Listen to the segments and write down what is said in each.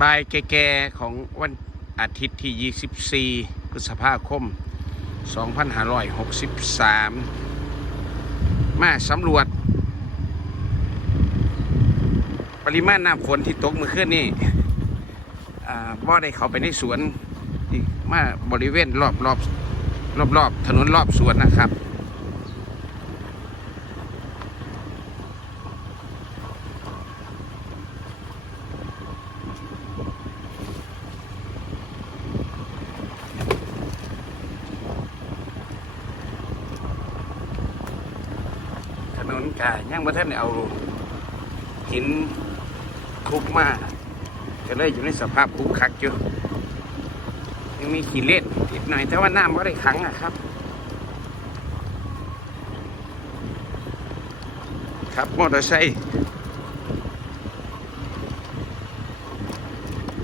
บ่ายแก่ๆของวันอาทิตย์ที่ 24 พฤษภาคม 2563 มาสำรวจ ปริมาณน้ำฝนที่ตกเมื่อคืนนี้อ่าบ่ได้เข้าไปในสวนมาบริเวณรอบรอบรอบรอบถนนรอบสวนนะครับ นกายังบ่ท่านได้เอาหินคุกมาก็เลยอยู่ในสภาพคลุกคลักอยู่ยังมีขี้เล่นนิดหน่อย แต่ว่าน้ำไม่ได้ขังอะครับ ครับมอเตอร์ไซค์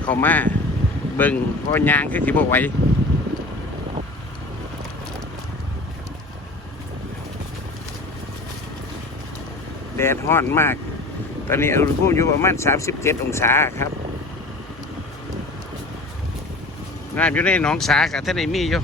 เข้ามาเบิ่งพอยางคือสิบ่ไหว แดดร้อนมาก ตอนนี้อุณหภูมิอยู่ประมาณ 37 องศาครับงานอยู่ในหนองสากับท่านในมีอยู่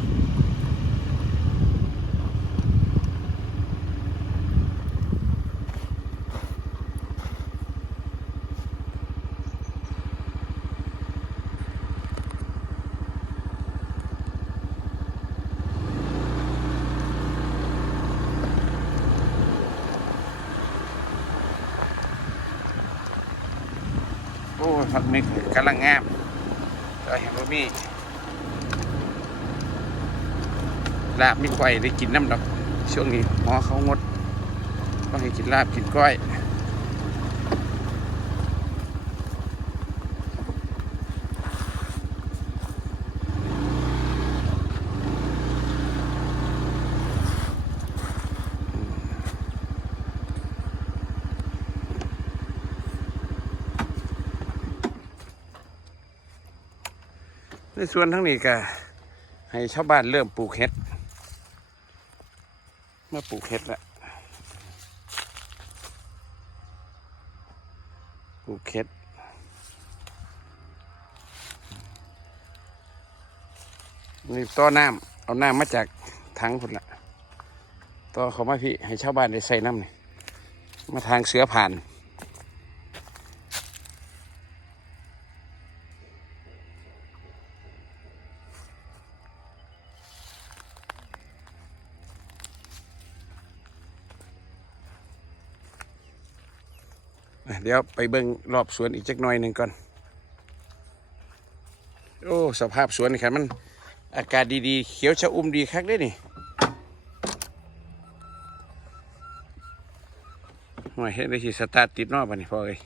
โอ้ยผักเม็กกำลังงามก็เห็นว่ามีลาบมีก้อยได้กินน้ำดอกช่วงนี้หมอเขางดก็ให้กินลาบกินก้อย ในส่วนทั้งนี้ก็ให้ชาวบ้านเริ่มปลูกเห็ดเมื่อปลูกเห็ดแล้วปลูกเห็ดนี่ต่อน้ำเอาน้ำมาจากถังพุ่นละต่อเขามาพี่ให้ชาวบ้านได้ใส่น้ำนี่มาทางเสือผ่าน เดี๋ยวไปเบิ้งรอบสวนอีกจักหน่อยหนึ่งก่อน โอ้ สภาพสวนนี่ครับมันอากาศดีๆ เขียวชะอุ่มดีคักได้นี่หน่อยเห็นได้ที่สตาร์ทติดนอกบัดนี้พอเลย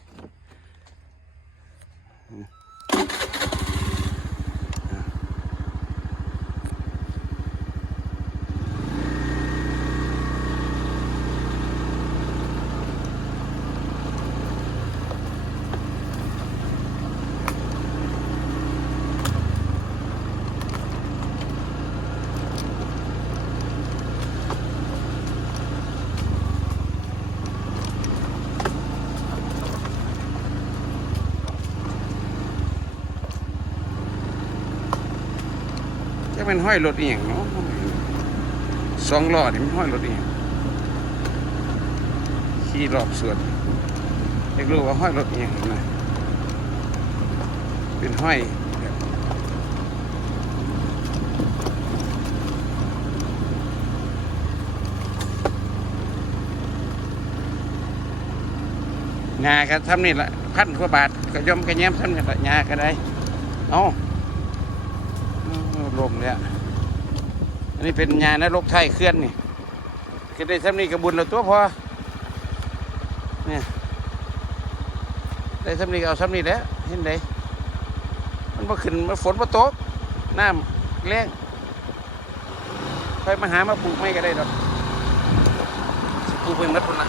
เป็นห้อยรถอียงเนาะสองล้อนี่มันห้อยรถอียงขี่รอบสวนอยากรู้ว่าห้อยรถอียังนะเป็นห้อยงาก็ทำนี่ละพันกว่าบาทก็ย่อมกระแยมทำนี่ละงาก็ได้ เอา ลมเลยอะอันนี้เป็นงานนรกไทยเคลื่อนนี่ก็ได้ทำนี่กระบุญเราตัวพอเนี่ยได้ทำนี่เอาทำนี่แล้วเห็นไหมมันมาขึ้นมาฝนมาตกน้ำแรงค่อยมาหามาปลูกไม่ก็ได้ดอกปลูกเป็นมัดพุ่นละ